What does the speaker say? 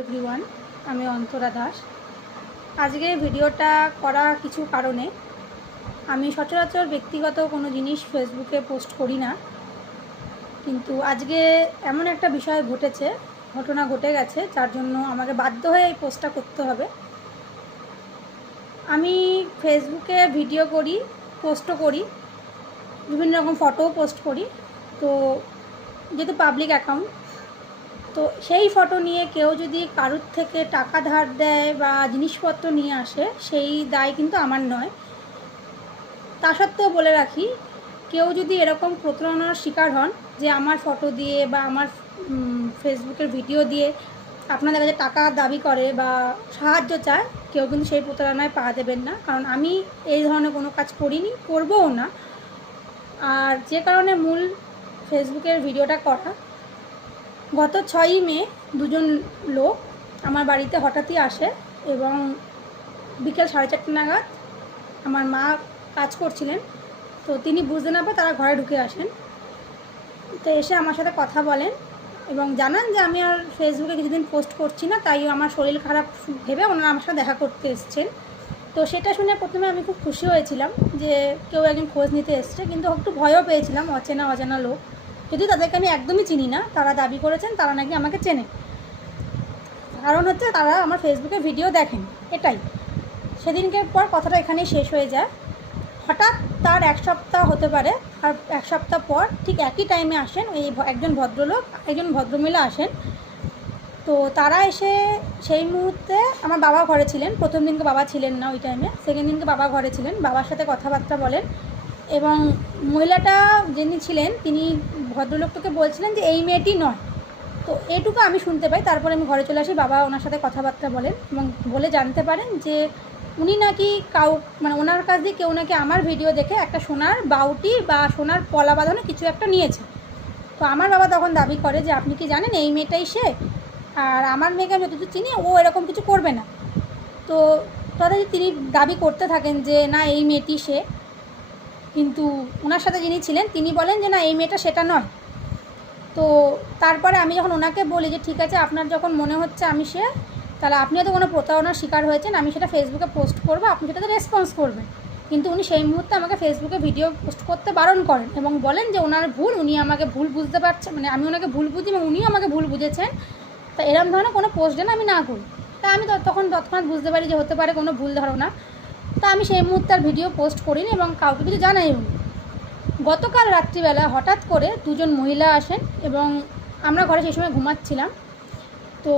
Everyone, আমি অন্তরা দাস। আজকে ভিডিওটা করা কিছু কারণে আমি সচরাচর ব্যক্তিগত কোনো জিনিস ফেসবুকে পোস্ট করি না। কিন্তু আজকে এমন একটা বিষয় ঘটেছে, ঘটনা ঘটে গেছে, যার জন্য আমাকে বাধ্য হয়ে এই পোস্টটা করতে হবে। আমি ফেসবুকে ভিডিও করি, পোস্টও করি, বিভিন্ন রকম ফটোও পোস্ট করি। তো যেহেতু পাবলিক অ্যাকাউন্ট তো সেই ফটো নিয়ে কেউ যদি কারুর থেকে টাকা ধার দেয় বা জিনিসপত্র নিয়ে আসে, সেই দায় কিন্তু আমার নয়। তা সত্ত্বেও বলে রাখি, কেউ যদি এরকম প্রতারণার শিকার হন যে আমার ফটো দিয়ে বা আমার ফেসবুকের ভিডিও দিয়ে আপনাদের কাছে টাকা দাবি করে বা সাহায্য চায়, কেউ কিন্তু সেই প্রতারণায় পা দেবেন না। কারণ আমি এই ধরনের কোনো কাজ করিনি, করবও না। আর যে কারণে মূল ফেসবুকের ভিডিওটা করা গত ছয়ই মে দুজন লোক আমার বাড়িতে হঠাৎই আসে এবং বিকেল সাড়ে চারটে নাগাদ আমার মা কাজ করছিলেন। তো তিনি বুঝতে না পারে তারা ঘরে ঢুকে আসেন। তো এসে আমার সাথে কথা বলেন এবং জানান যে আমি আর ফেসবুকে কিছুদিন পোস্ট করছি না, তাই আমার শরীর খারাপ ভেবে ওনারা আমার সাথে দেখা করতে এসছেন। তো সেটা শুনে প্রথমে আমি খুব খুশি হয়েছিলাম যে কেউ একজন খোঁজ নিতে এসছে, কিন্তু একটু ভয়ও পেয়েছিলাম, অচেনা অজানা লোক। যদিও তাদেরকে আমি একদমই চিনি না, তারা দাবি করেছেন, তারা নাকি আমাকে চেনে। কারণ হচ্ছে তারা আমার ফেসবুকে ভিডিও দেখেন, এটাই। সেদিনকে পর কথাটা এখানেই শেষ হয়ে যায়। হঠাৎ তার এক সপ্তাহ হতে পারে, আর এক সপ্তাহ পর ঠিক একই টাইমে আসেন এই একজন ভদ্রলোক, একজন ভদ্রমহিলা আসেন। তো তারা এসে সেই মুহূর্তে আমার বাবা ঘরে ছিলেন। প্রথম দিনকে বাবা ছিলেন না ওই টাইমে সেকেন্ড দিনকে বাবা ঘরে ছিলেন। বাবার সাথে কথাবার্তা বলেন। এবং মহিলাটা যিনি ছিলেন, তিনি ভদ্রলোকটাকে বলছিলেন যে, এই মেয়েটি নয়। তো এটুকু আমি শুনতে পাই। তারপরে আমি ঘরে চলে আসি, বাবা ওনার সাথে কথাবার্তা বলেন এবং বলে জানতে পারেন যে, উনি নাকি কাউ মানে ওনার কাছ দিয়ে কেউ নাকি আমার ভিডিও দেখে একটা সোনার বাউটি বা সোনার পলা বাঁধানো কিছু একটা নিয়েছে। তো আমার বাবা তখন দাবি করে যে, আপনি কি জানেন, এই মেয়েটাই সে? আর আমার মেয়েকে আমি যতদূর চিনি, ও এরকম কিছু করবে না। তো তথাপি তিনি দাবি করতে থাকেন যে, না, এই মেয়েটি সে। কিন্তু ওনার সাথে যিনি ছিলেন, তিনি বলেন যে, না, এই মেয়েটা সেটা নয়। তো তারপরে আমি যখন ওনাকে বলি যে, ঠিক আছে, আপনার যখন মনে হচ্ছে আমি সে, তাহলে আপনিও তো কোনো প্রতারণার শিকার হয়েছেন, আমি সেটা ফেসবুকে পোস্ট করব, আপনি সেটাতে রেসপন্স করবেন। কিন্তু উনি সেই মুহূর্তে আমাকে ফেসবুকে ভিডিও পোস্ট করতে বারণ করেন এবং বলেন যে ওনার ভুল, উনি আমাকে ভুল বুঝতে পারছেন মানে আমি ওনাকে ভুল বুঝি এবং উনিও আমাকে ভুল বুঝেছেন। তা এরম ধরনের কোনো পোস্ট যেন আমি না করি। তা আমি তখন তৎক্ষণাৎ বুঝতে পারি যে, হতে পারে কোনো ভুল ধারণা। তা আমি সেই মুহূর্তে আর ভিডিও পোস্ট করিনি এবং কাউকে কিছু জানাইনি। গতকাল রাত্রিবেলা হঠাৎ করে দুজন মহিলা আসেন এবং আমরা ঘরে সেই সময় ঘুমাচ্ছিলাম। তো